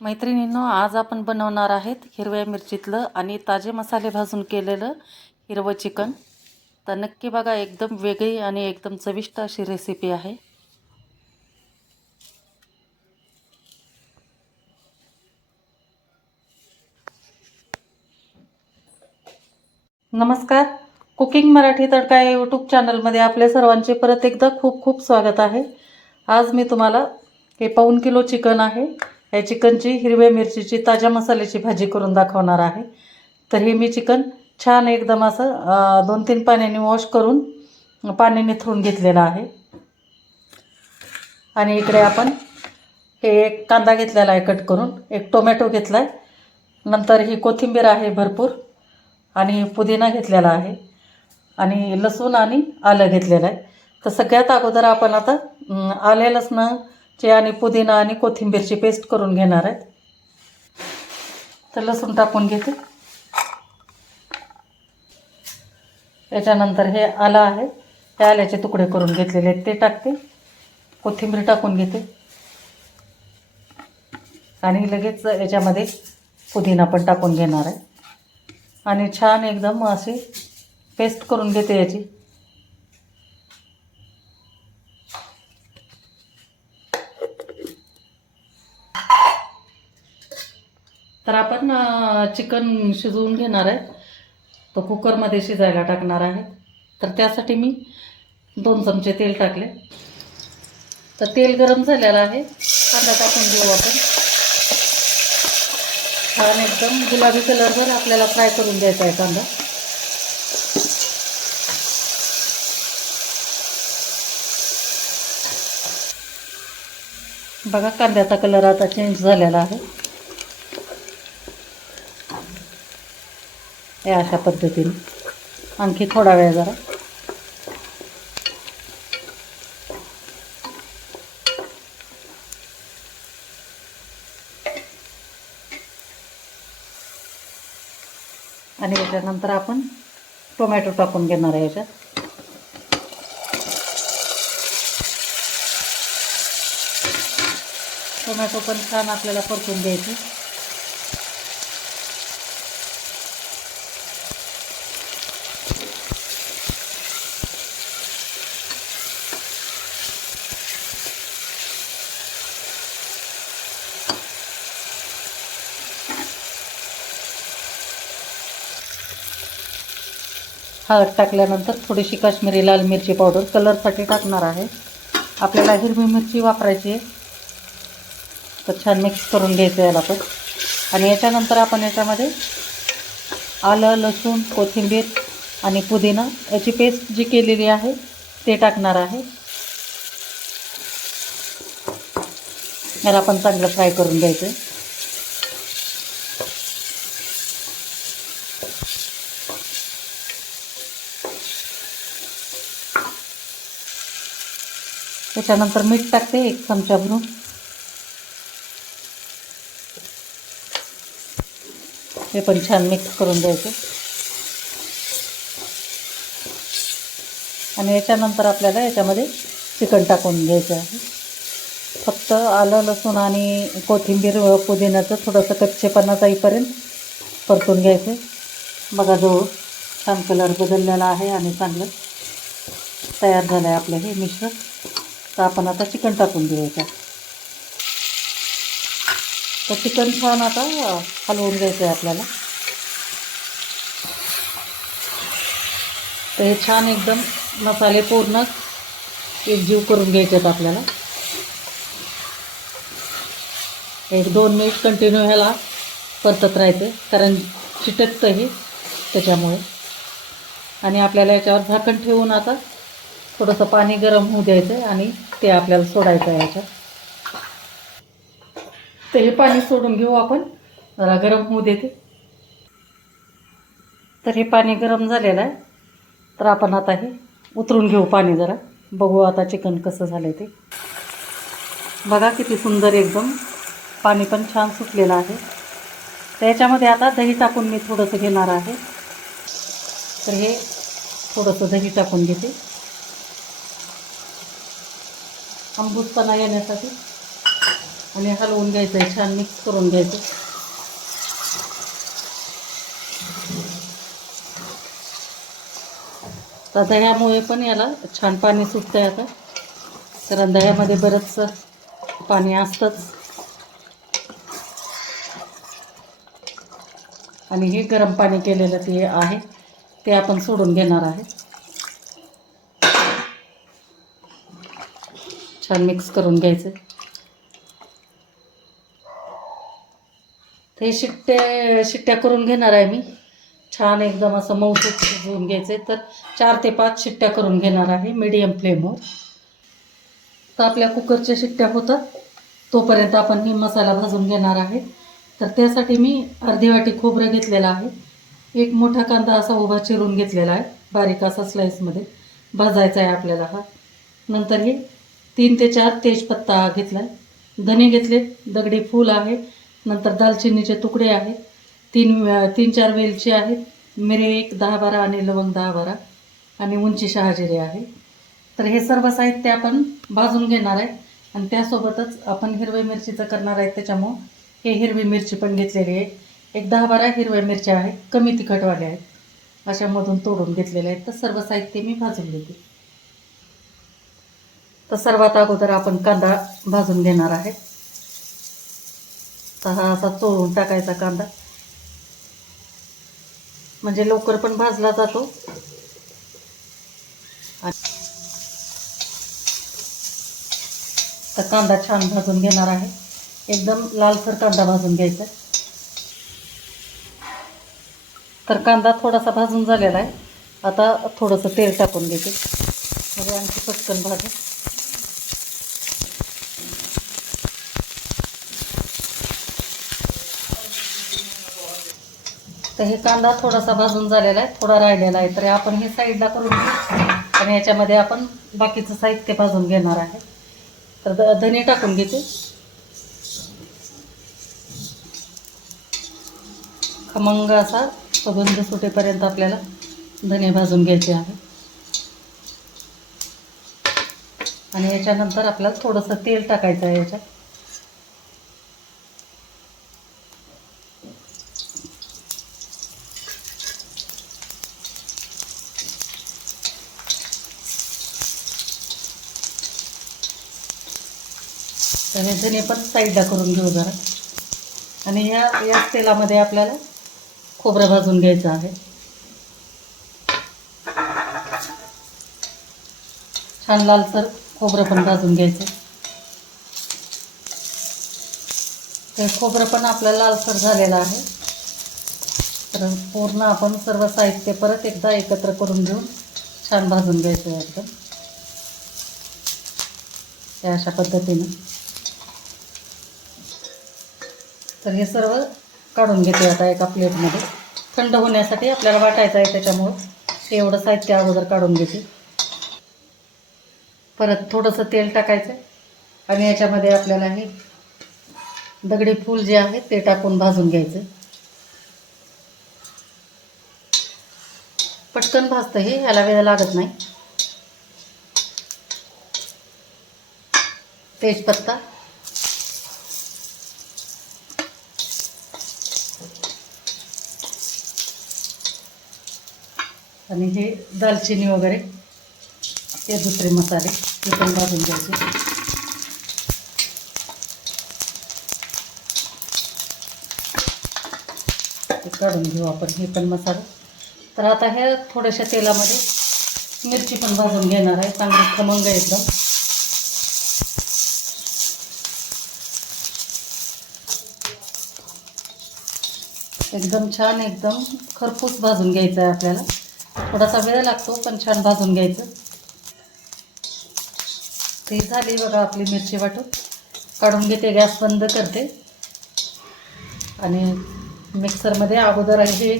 मैत्रिणींनो आज आपण बनवणार आहेत हिरव्या मिरचीतलं आणि ताजे मसाले भाजून केलेलं हिरवं चिकन. तर नक्की बघा एकदम वेगळी आणि एकदम चविष्ट अशी रेसिपी आहे. नमस्कार. कुकिंग मराठी तडका या यूट्यूब चॅनलमध्ये आपल्या सर्वांचे परत एकदा खूप खूप स्वागत आहे. आज मी तुम्हाला हे पाऊन किलो चिकन आहे. या चिकनची हिरव्या मिरचीची ताज्या मसाल्याची भाजी करून दाखवणार आहे. तर हे मी चिकन छान एकदम असं दोन तीन पाण्याने वॉश करून पाणी निथळून घेतलेलं आहे. आणि इकडे आपण हे एक कांदा घेतलेला आहे कट करून एक टोमॅटो घेतला आहे नंतर ही कोथिंबीर आहे भरपूर आणि पुदिना घेतलेला आहे. आणि लसूण आणि आलं घेतलेलं आहे. तर सगळ्यात अगोदर आपण आता आले लसणं चे आणि पुदिना आणि कोथिंबीरची पेस्ट करून घेणार आहेत. तर लसूण टाकून घेते. याच्यानंतर हे आलं आहे. त्या आल्याचे तुकडे करून घेतलेले आहेत ते टाकते. कोथिंबीर टाकून घेते. आणि लगेच याच्यामध्ये पुदिना पण टाकून घेणार आहे. आणि छान एकदम अशी पेस्ट करून घेते याची तर आपण अं, चिकन शिजवून घेणार आहे. तो कुकरमध्ये शिजायला टाकणार आहे. तर त्यासाठी मी दोन चमचे तेल टाकले. तर तेल गरम झालेलं आहे. कांदा टाकून घेऊ आपण. छान एकदम गुलाबी कलरवर आपल्याला फ्राय करून द्यायचा आहे कांदा. बघा कांद्याचा कलर आता चेंज झालेला आहे. हे अशा पद्धतीने. आणखी थोडा वेळ जरा. आणि याच्यानंतर आपण टोमॅटो टाकून घेणार आहे याच्यात. टोमॅटो पण छान आपल्याला परतून घ्यायचे. हळद टाकल्यानंतर थोडीशी काश्मीरी लाल मिरची पावडर कलरसाठी टाकणार आहे. आपल्याला हिरवी मिरची वापरायची आहे. तर छान मिक्स करून घ्यायचं याला पण. आणि याच्यानंतर आपण याच्यामध्ये आलं लसूण कोथिंबीर आणि पुदिना याची पेस्ट जी केलेली आहे ते टाकणार आहे. याला आपण चांगलं फ्राय करून घ्यायचं त्याच्यानंतर मीठ टाकते एक चमचा भरून. हे पण छान मिक्स करून द्यायचं. आणि याच्यानंतर आपल्याला याच्यामध्ये चिकन टाकून घ्यायचं आहे. फक्त आलं लसूण आणि कोथिंबीर व पुदिन्याचं थोडंसं कच्चेपणा जाईपर्यंत परतून घ्यायचं बघा जो छान कलर बदललेला आहे आणि चांगलं तयार झालं आहे आपलं हे मिश्रण. तर आपण आता चिकन टाकून घ्यायचं तर चिकन छान आता हलवून घ्यायचं आहे आपल्याला. तर हे छान एकदम मसाले पूर्ण एकजीव करून घ्यायचे आहेत आपल्याला. एक दोन मिनिट कंटिन्यू ह्याला परतत राहायचं कारण चिटकतं हे त्याच्यामुळे. आणि आपल्याला याच्यावर झाकण ठेवून आता थोडंसं पाणी गरम होऊ द्यायचं आहे आणि ते आपल्याला सोडायचं आहे याच्यात. तर हे पाणी सोडून घेऊ आपण. जरा गरम होऊ देते. तर हे पाणी गरम झालेलं आहे. तर आपण आता हे उतरून घेऊ पाणी जरा. बघू आता चिकन कसं झालं ते. बघा किती सुंदर एकदम पाणी पण छान सुटलेलं आहे. तर याच्यामध्ये आता दही टाकून मी थोडंसं घेणार आहे. तर हे थोडंसं दही टाकून घेते. आंबूसपणा येण्यासाठी. आणि हलवून घ्यायचं आहे छान मिक्स करून घ्यायचं. तर दह्यामुळे पण याला छान पाणी सुटतं आहे आता. कारण दह्यामध्ये बरंचसं पाणी असतंच. आणि हे गरम पाणी केलेलं ते आहे ते आपण सोडून घेणार आहे. छान मिक्स करून घ्यायचं. ते शिट्ट्या शिट्ट्या करून घेणार आहे मी. छान एकदम असं मऊसूत शिजवून घ्यायचे. तर चार ते पाच शिट्ट्या करून घेणार आहे मीडियम फ्लेमवर तर आपल्या कुकरच्या शिट्ट्या होतात. तोपर्यंत आपण ही मसाला भाजून घेणार आहे. तर त्यासाठी मी अर्धी वाटी खोबरं घेतलेलं आहे. एक मोठा कांदा असा उभा चिरून घेतलेला आहे. बारीक असा स्लाईसमध्ये भाजायचा आहे आपल्याला हा. नंतर हे तीन ते चार तेजपत्ता घेतला आहे धने घेतले दगडी फूल आहे नंतर दालचिनीचे तुकडे आहेत तीन तीन चार वेलची आहेत मिरे एक दहा बारा आणि लवंग दहा बारा आणि उंची शहाजिरे आहे. तर हे सर्व साहित्य आपण भाजून घेणार आहे आणि त्यासोबतच आपण हिरव्या मिरचीचं करणार आहे त्याच्यामुळं. हे हिरवी मिरची पण घेतलेली आहे. एक दहा बारा हिरव्या मिरच्या आहेत कमी तिखटवाल्या आहेत. अशामधून तोडून घेतलेल्या आहेत. तर सर्व साहित्य मी भाजून घेते. तर सर्वात अगोदर आपण कांदा भाजून घेणार आहे. तर हा असा चोळून टाकायचा कांदा. म्हणजे लवकर पण भाजला जातो. तर कांदा छान भाजून घेणार आहे. एकदम लालसर कांदा भाजून घ्यायचा. तर कांदा थोडासा भाजून झालेला आहे. आता थोडंसं तेल टाकून घेते. म्हणजे आणखी पटकन भाजून. तर हे कांदा थोडासा भाजून झालेला आहे थोडा राहिलेला आहे. तर आपण हे साईडला करून घेऊ. आणि याच्यामध्ये आपण बाकीचं साहित्य भाजून घेणार आहे. तर द धने टाकून घेते. खमंग असा सुगंध सुटेपर्यंत आपल्याला धने भाजून घ्यायचे आहे. आणि याच्यानंतर आपल्याला थोडंसं तेल टाकायचं आहे याच्यात. तर हे धने पण साईडला करून घेऊ जरा. आणि ह्या याच तेलामध्ये आपल्याला खोबरं भाजून घ्यायचं आहे. छान लालसर खोबरं पण भाजून घ्यायचं. ते खोबरं पण आपल्याला लालसर झालेलं आहे. तर पूर्ण आपण सर्व साहित्य परत एकदा एकत्र करून घेऊन छान भाजून घ्यायचं आहे एकदम. अशा पद्धतीनं. तर हे सर्व काढून घेते आता एका प्लेटमध्ये. थंड होण्यासाठी आपल्याला वाटायचं आहे त्याच्यामुळं. एवढं साहित्य अगोदर काढून घेते. परत थोडंसं तेल टाकायचं आणि याच्यामध्ये आपल्याला हे दगडी फूल जे आहे ते टाकून भाजून घ्यायचं पटकन भाजतं हे ह्याला वेळ लागत नाही. तेजपत्ता आणि हे दालचिनी वगैरे हे दुसरे मसाले हे पण भाजून घ्यायचे. ते काढून घेऊ आपण हे पण मसाले. तर आता हे थोड्याशा तेलामध्ये मिरची पण भाजून घेणार आहे चांगली खमंग एकदम. एकदम छान एकदम खरपूस भाजून घ्यायचं आहे आपल्याला. थोडासा वेळ लागतो पण छान भाजून घ्यायचं. ते झाली बघा आपली मिरची वाटून. काढून घेते गॅस बंद करते. आणि मिक्सरमध्ये अगोदर हे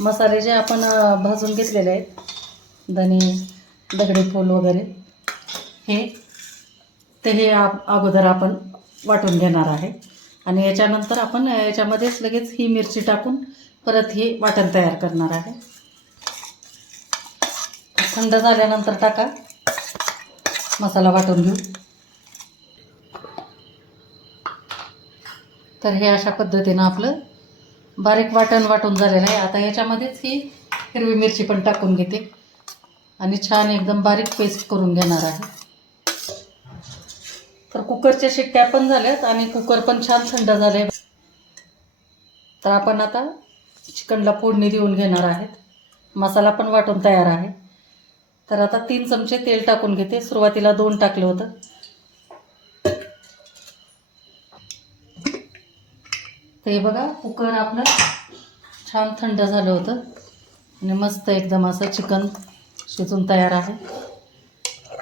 मसाले जे आपण भाजून घेतलेले आहेत धने दगडी फूल वगैरे हे ते हे अगोदर आपण वाटून घेणार आहे. आणि याच्यानंतर आपण याच्यामध्येच लगेच ही मिरची टाकून परत ही वाटण तयार करणार आहे. थंड झाल्यानंतर टाका. मसाला वाटून घेऊ. तर हे अशा पद्धतीनं आपलं बारीक वाटण वाटून झालेलं आहे. आता याच्यामध्येच ही हिरवी मिरची पण टाकून घेते. आणि छान एकदम बारीक पेस्ट करून घेणार आहे. तर कुकरच्या शिट्ट्या पण झाल्यात आणि कुकर पण छान थंड झाले तर आपण आता चिकनला फोडणी देऊन घेणार आहेत. मसाला पण वाटून तयार आहे. तर आता तीन चमचे तेल टाकून घेते. सुरुवातीला दोन टाकलं होतं. तर हे बघा कुकर आपलं छान थंड झालं होतं. आणि मस्त एकदम असं चिकन शिजून तयार आहे.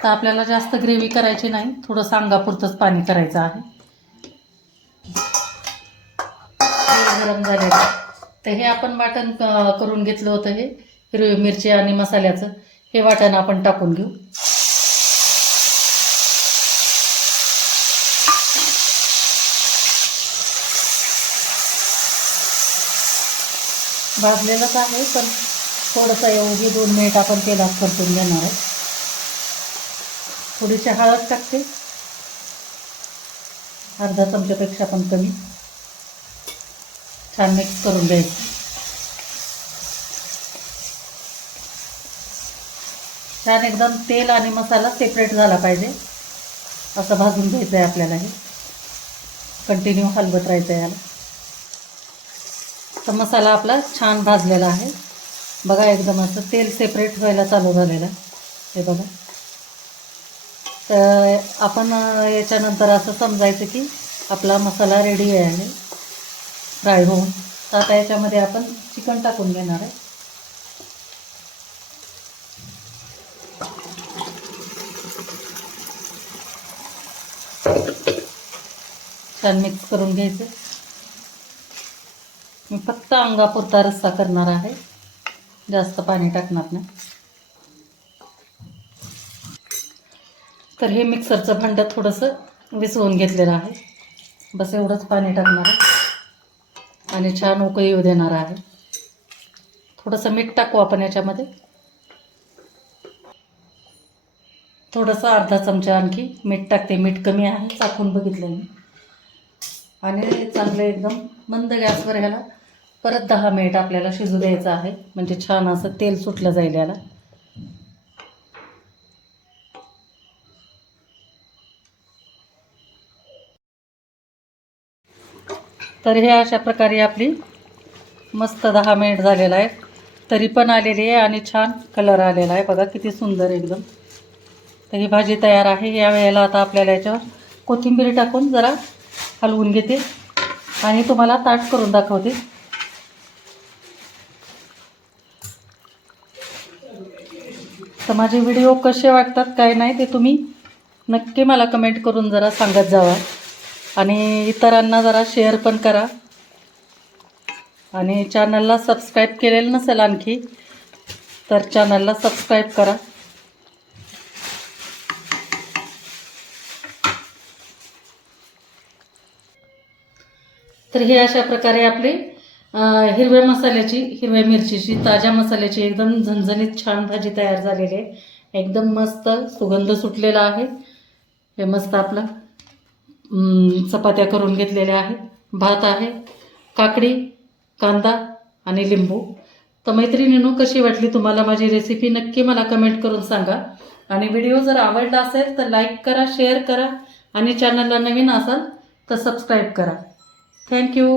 तर आपल्याला जास्त ग्रेव्ही करायची नाही थोडं सांगापुरतंच पाणी करायचं आहे. गरम झालेलं. तर हे आपण वाटण करून घेतलं होतं हे हिरवी मिरची आणि मसाल्याचं. हे वाटण आपण टाकून घेऊ. भाजलेलंच आहे पण थोडंसं एवढी दोन मिनिट आपण तेलात परतून घेणार आहे. थोडीशी हळद टाकते. अर्धा चमच्यापेक्षा पण कमी. छान मिक्स करून द्यायचं छान एकदम तेल आणि मसाला सेपरेट झाला पाहिजे. असं भाजून घ्यायचं आहे आपल्याला हे. कंटिन्यू हलवत राहायचं आहे याला. तर मसाला आपला छान भाजलेला आहे. बघा एकदम असं तेल सेपरेट व्हायला चालू झालेलं. आहे हे बघा. तर आपण याच्यानंतर असं समजायचं की आपला मसाला रेडी आहे फ्राय होऊन. तर आता याच्यामध्ये आपण चिकन टाकून घेणार आहे. छान मिक्स करून घ्यायचं. मी फक्त अंगापुरता रस्सा करणार आहे. जास्त पाणी टाकणार नाही. तर हे मिक्सरचं भांडं थोडंसं विसवून घेतलेलं आहे. बस एवढंच पाणी टाकणार आहे. आणि छान उकळी येऊ देणार आहे. थोडंसं मीठ टाकू आपण याच्यामध्ये. थोडंसं अर्धा चमचा आणखी मीठ टाकते. मीठ कमी आहे चाकून बघितलं मी. आणि चांगलं एकदम मंद गॅसवर ह्याला परत दहा मिनिट आपल्याला शिजू द्यायचं आहे. म्हणजे छान असं तेल सुटलं जाईल याला. तर हे अशा प्रकारे आपली मस्त दहा मिनिट झालेला आहे. तरी पण आलेली आहे आणि छान कलर आलेला आहे. बघा किती सुंदर एकदम. तर ही भाजी तयार आहे. या वेळेला आता आपल्याला याच्यावर कोथिंबीर टाकून जरा हलवून घेते. आणि तुम्हाला ताट करून दाखवते. तर माझे व्हिडिओ कसे वाटतात काय नाही ते तुम्ही नक्की मला कमेंट करून जरा सांगत जावा. आणि इतरांना जरा शेअर पण करा. आणि चॅनलला सबस्क्राईब केलेलं नसेल आणखी तर चॅनलला सबस्क्राईब करा. तर हे अशा प्रकारे आपली हिरव्या मसाल्याची हिरव्या मिरचीची ताज्या मसाल्याची एकदम झणझणीत छान भाजी तयार झालेली आहे. एकदम मस्त सुगंध सुटलेला आहे. हे मस्त आपलं चपात्या करून घेतलेल्या आहेत. भात आहे काकडी कांदा आणि लिंबू. तर मैत्रिणींनो कशी वाटली तुम्हाला माझी रेसिपी नक्की मला कमेंट करून सांगा. आणि व्हिडिओ जर आवडला असेल तर लाईक करा शेअर करा. आणि चॅनलला नवीन असाल तर सबस्क्राईब करा. Thank you